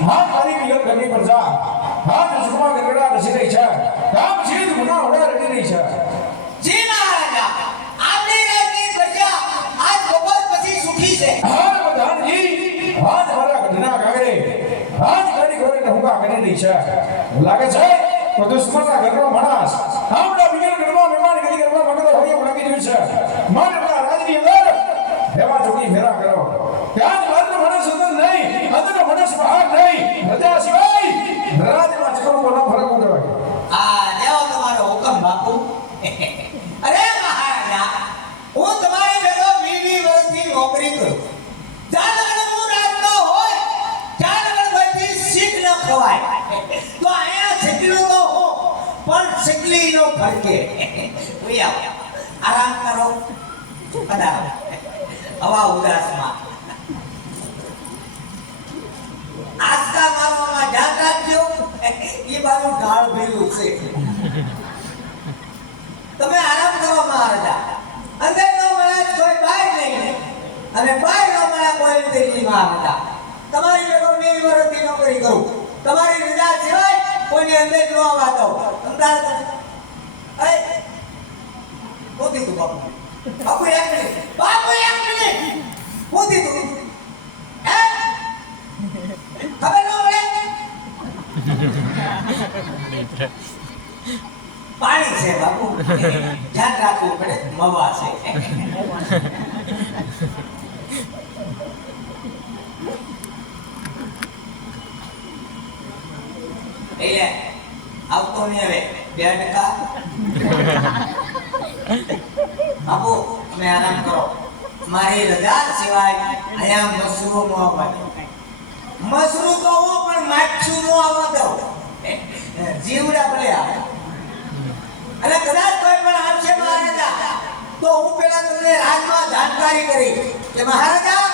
હા મારી પિયર ઘરની પ્રજા હા જસુમા ગરગડા રસી રહી છે કામ સીધ ગુના ઓડા રડી રહી છે જી મહારાજા આપણી રાજની પ્રજા આજ બપોર પછી સુખી છે હા પ્રધાનજી હા મારા ઘરના કાગરે હા ગાડી ઘોડી નહુકા કરી રહી છે લાગે છે તો દુશ્મનના ઘરનો માણસ આપણા પિયર ઘરમાં મહેમાન ગતિ કરવા માંગતો હોય એવું લાગી રહ્યું છે માનવના રાજની અંદર એવા ચોકી ફેરા કરો ત્યાં જ મારનો માણસ અંદર નહીં અંદરનો માણસ બહાર નહીં રજા સિવાય રાજમાં ચકરો નો ફરક ઉડવાય આ લેવો તમારો હુકમ બાપુ અરે મહારાજા હું તમારી ભેગો 20 વર્ષથી નોકરી કરું જાનગઢ હું રાજનો હોય જાનગઢ ભાઈથી શીખ ન ખવાય તો અહીંયા શીખલું તો હું પણ શીખલીનો ફરકે ઉઈ આવો આરામ કરો પધારો હવા ઉદાસમાં આસ્કા મારવામાં ધ્યાન રાખજો એ બાજુ ઢાળ ભેલું છે તમે આરામ કરો મહારાજા અંદર નો મળે કોઈ બહાર નહીં અને બહાર નો મળે કોઈ દિલ્હી મહારાજા તમારી ભેગો 20 વર્ષથી નોકરી કરું તમારી રજા સિવાય કોઈની અંદર ન આવવા દો અમદાવાદ એ મોતી તું બાપુ બાપુ એક મિનિટ મોતી તું હે ખબર ન પડે પાણી છે બાપુ ધ્યાન રાખવું પડે મવા છે એટલે આવતો નહીં હવે 2 ટકા બાપુ તમે આરામ કરો મારી રજા સિવાય અહીંયા મસરૂ નો આવવા મસરૂ તો હું પણ માછું નો આવવા દઉં જીવડા ભલે આવે અને કદાચ કોઈ પણ આવશે મહારાજા તો હું પેલા તમને રાજમાં જાણકારી કરી કે મહારાજા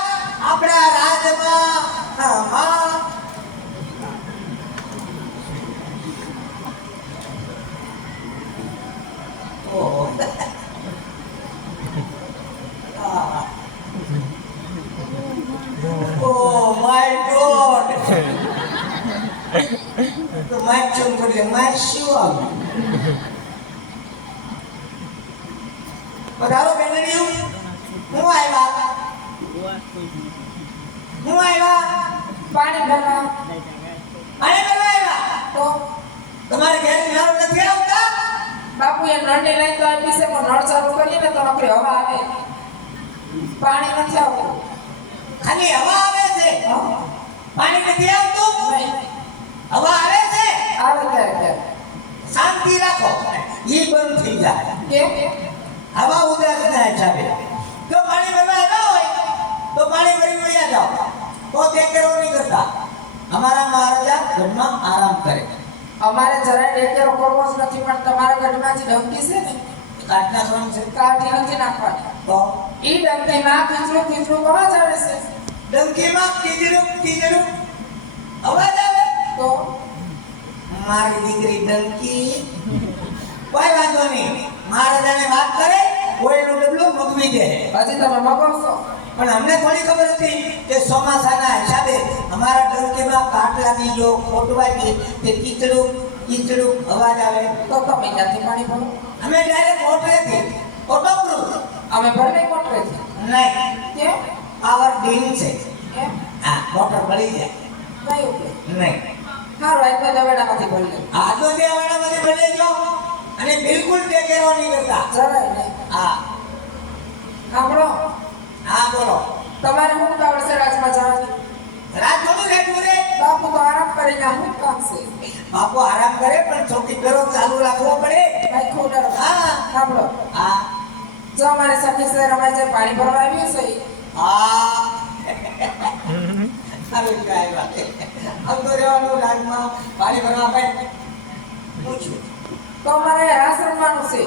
આપણા રાજમાં Oh my God! તો માછું બોલે માછું પધારો બેનડીઓ હું આવ્યા પાણી ભરવા આવ્યા તો તમારે ઘરે નળ નથી આવતા બાપુ એ નળની લાઈન તો આપી છે પણ નળ ચાલુ કરીએ ને તો નકરી હવા આવે પાણી નથી આવતું ખાલી હવા આવે છે પાણી નથી આવતું હવા આવે છે આવે ત્યારે શાંતિ રાખો ઈ બંધ થઈ જાય કેમ હવા ઉદાસના હિસાબે જો પાણી ભરવા આવ્યા હોય તો પાણી ભરી વળ્યા જાઓ તો તે કેરો નહીં કરતા અમારા મહારાજા ઘરમાં આરામ કરે અમારે જરાય ડેકેરો કરવો જ નથી પણ તમારા ગઢમાં જે ડંકી છે ને કાટના શ્રમ છે કાઢી નથી નાખવાની તો ઈ ડંકીમાં ખીચડું કરવા જ આવે છે ડંકીમાં કીજડું અવાજ આવે તો મારી દીકરી ડંકી કોઈ વાંધો નહીં મહારાજાને વાત કરે કોઈનું ડબલું મગવી દે હજી તમે મગવશો પણ અમને થોડી ખબર હતી કે ચોમાસાના હિસાબે અમારા ડંકીમાં કાટ લાગી ગયો ખોટવાઈ તે કીચડું અવાજ આવે તો તમે ત્યાંથી પાણી ભરો અમે ડાયરેક્ટ મોટરેથી ઓટોપ્રૂફ અમે ભરને કોટરેથી નહીં કેમ પાવર ડીમ છે કેમ હા મોટર પડી જાય કયું કે નહીં હારું આટલો દવેડામાંથી ભરી લે આટલો જે વાડામાંથી ભરી લેજો અને બિલકુલ ટેકેરો નહીં કરતા જરાય નહીં હા સાંભળો હા બોલો તમારે શું કામ છે રાજમાં જવાની રાત થોડું રહેતું રે બાપુ તો આરામ કરીને શું કામ છે બાપુ આરામ કરે પણ ચોકી ફેરો ચાલુ રાખવો પડે ભાઈ ખોડર હા સાંભળો હા જો અમારે સખી સર અમારે જે પાણી ભરવા આવ્યું છે હા સારું કાંઈ વાત આમ તો રહેવાનું રાજમાં પાણી ભરવા આપણે પૂછ્યું તો અમારે રાસ રમવાનું છે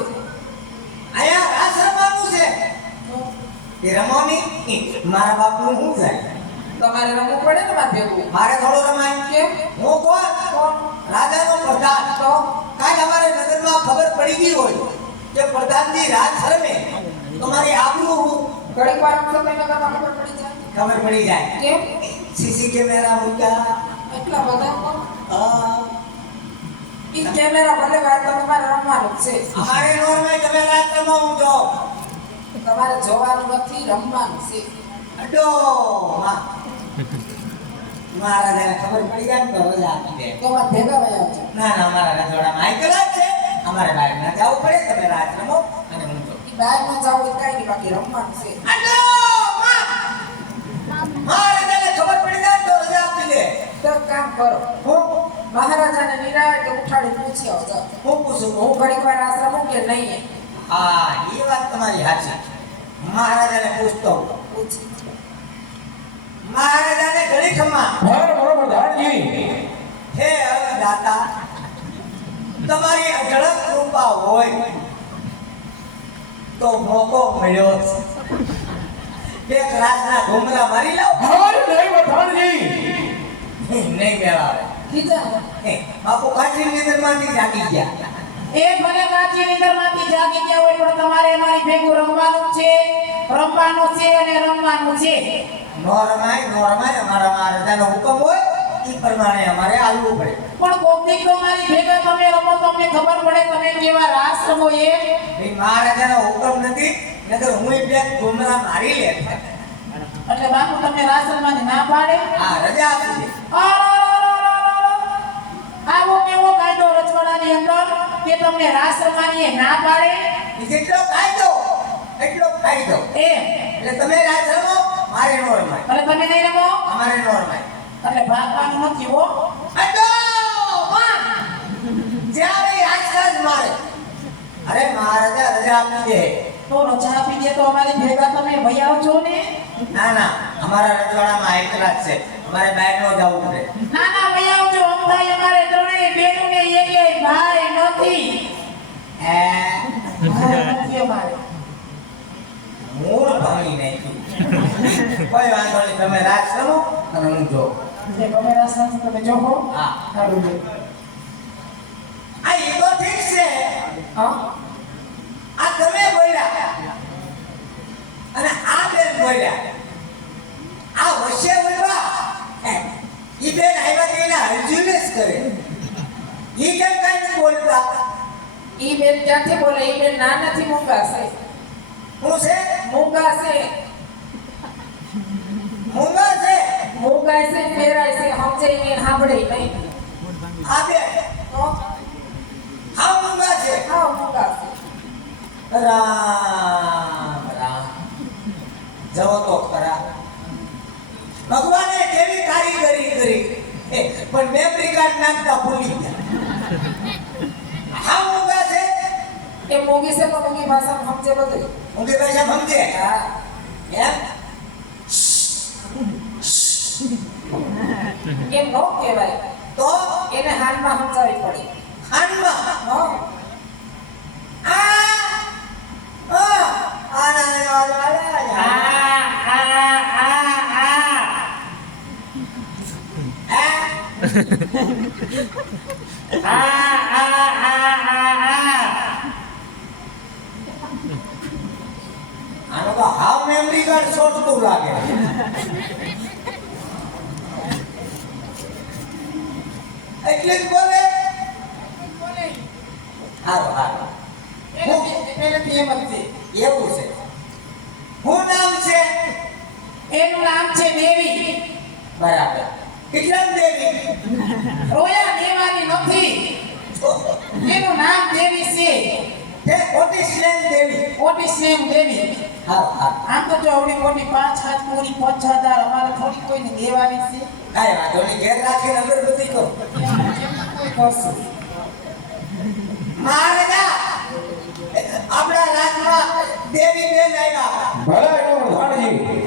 અહીંયા રાસ રમવાનું છે એ રમવાની મારા બાપનું શું જાય તમારે રમવું પડે ને મારે ભેગું મારે થોડું રમાય કેમ હું કોણ રાજાનો પ્રધાન તો કાંઈ અમારે નગરમાં ખબર પડી ગઈ હોય કે પ્રધાનજી રાજ રમે તો મારી આબરૂ ઘડીક વાર રમશો તો નગરમાં ખબર પડી જાય ખબર પડી જાય કેમ સીસી કેમેરા મૂક્યા એટલા બધા કોણ? હા. ઈ કેમેરા ભલે વાત તો તમારે રમવાનું જ છે. અમારે નોર્મલ તમે રાત્રમાં હું જો તમારે જોવાનું નથી, રમવાનું છે. અડો માં મહારાજાને ખબર પડી જાય ને તો રજા આપી દે. તો એમાં ભેગા વયા આવજો. ના ના અમારા રજવાડામાં આઈ કલાક છે. અમારે બહાર ના જવું પડે, તમે રાત રમો અને હું જો. ઈ બહાર ન જાવ એ કાંઈ નહીં, બાકી રમવાનું છે. અડો માં મહારાજાને ખબર પડી જાય ને તો રજા આપી દે. તો એક કામ કરો, હું મહારાજાને નિરાંતે ઉઠાડી પૂછી આવજો. હું પૂછું હું ઘડીક વાર આશ્રમ કે નહીં? હા એ વાત તમારી સાચી. મહારાજાને પૂછતો હું. પૂછી. મહારાજાને ઘણી ખમ્મા હા બરોબર ધાણજી. હે દાતા તમારી અઢળક કૃપા હોય તો મોકો મળ્યો છે. એક રાતના ઘુમરા મારી લાવ હા નહીં ધાણજી. નહીં મેળાવે. કીધા બાપુ કાચી નીંદરમાંથી જાગી ગયા. એ ભલે કાચી નીંદરમાંથી જાગી ગયા હોય પણ તમારે અમારી ભેગું રમવાનું છે અને રમવાનું છે. નો રમાય અમારા મહારાજાનો હુકમ હોય એ પ્રમાણે અમારે આવવું પડે. પણ કોક દી તો અમારી ભેગા તમે રમો તો અમને ખબર પડે તમે કેવા રાસ રમો એ. એ મહારાજાનો હુકમ નથી, નકર હું બે ઘુમરા મારી લે. એટલે બાપુ તમને રાસ રમવાની ના પાડે. હા રજા આપી દે. આવો કેવો કાયદો રજવાડાની અંદર કે તમને રાસ રમવાની એ ના પાડે. એ જેટલો કાયદો એટલો કાયદો. એમ એટલે તમે રાત રમો, મારે નો રમાય. એટલે તમે નહીં રમો અમારે નો રમાય. એટલે ભાગવાનું નથી હો. અડો માં જ્યારે આજકાલ મારે અરે મહારાજા રજા આપી દે. તો રજા આપી દે તો અમારી ભેગા તમે ભઈ આવજો ને. ના ના અમારા રજવાડામાં એકલા જ છે, અમારે બહાર નો જવું પડે. ના ના ભઈ આવજો. અમથાઈ અમારે ત્રણેય બેનું ને એકેય ભાઈ નથી. હે ભાઈ નથી અમારે. મૂળ ભાંગી નાખ્યું. કોઈ વાંધો નહીં, તમે રાત રમો અને હું જો. જે તમે રાસ નથી તમે જોહો. હા સારું છે. આ એ તો ઠીક છે. હા આ તમે બોલ્યા અને આ બેન બોલ્યા. આ વચ્ચે બોલવા ઈ બેન આવ્યા તેના હરજુને જ કરે. ઈ કેમ કાંઈ નથી બોલતા? ઈ બેન ક્યાંથી બોલે? ઈ બેન ના નથી, મૂંગા છે. હું છે મૂંગા છે. મૂંગા છે. મૂંગા છે, ફેરાય છે, સમજે નહીં, સાંભળે નહીં. આ બેન તો આ મૂંગા છે. હા મૂંગા છે. રામ રામ જવો તો ખરા. ભગવાને કેવી કારીગરી કરી પણ મેમરી કાર્ડ નાખતા ભૂલી ગયા. હા મૂંગા છે. એ મૂંગી છે પણ મૂંગી ભાષામાં સમજે બધું. ઊંઘી ભાષા સમજે. હા એમ એમ નો કહેવાય. તો એને હાલમાં સમજાવવી પડે. હાનમાં હો આનો તો હાવ મેમરી કાર્ડ છોટતું લાગે. એટલે જ બોલે. હારો હારો પહેલેથી એમ જ છે. એવું છે. શું નામ છે? એનું નામ છે દેવી. બરાબર. કેટલા દેવી? રોયા દેવાની નથી. એનું નામ દેવી છે. તે ખોટી સ્લેન દેવી. મોટી સ્નેમ દેવી. હારો હારો આમ તો જો આવડી મોટી 5 હાથ પૂરી 5000 અમારે થોડી કોઈને દેવાની છે. કાંઈ વાંધો નહીં, ઘેર રાખીને અગરબત્તી કરો. કોઈ કરશું. મહારાજા આપણા રાજમાં દેવી બેન આવ્યા. ભલે ધાણજી.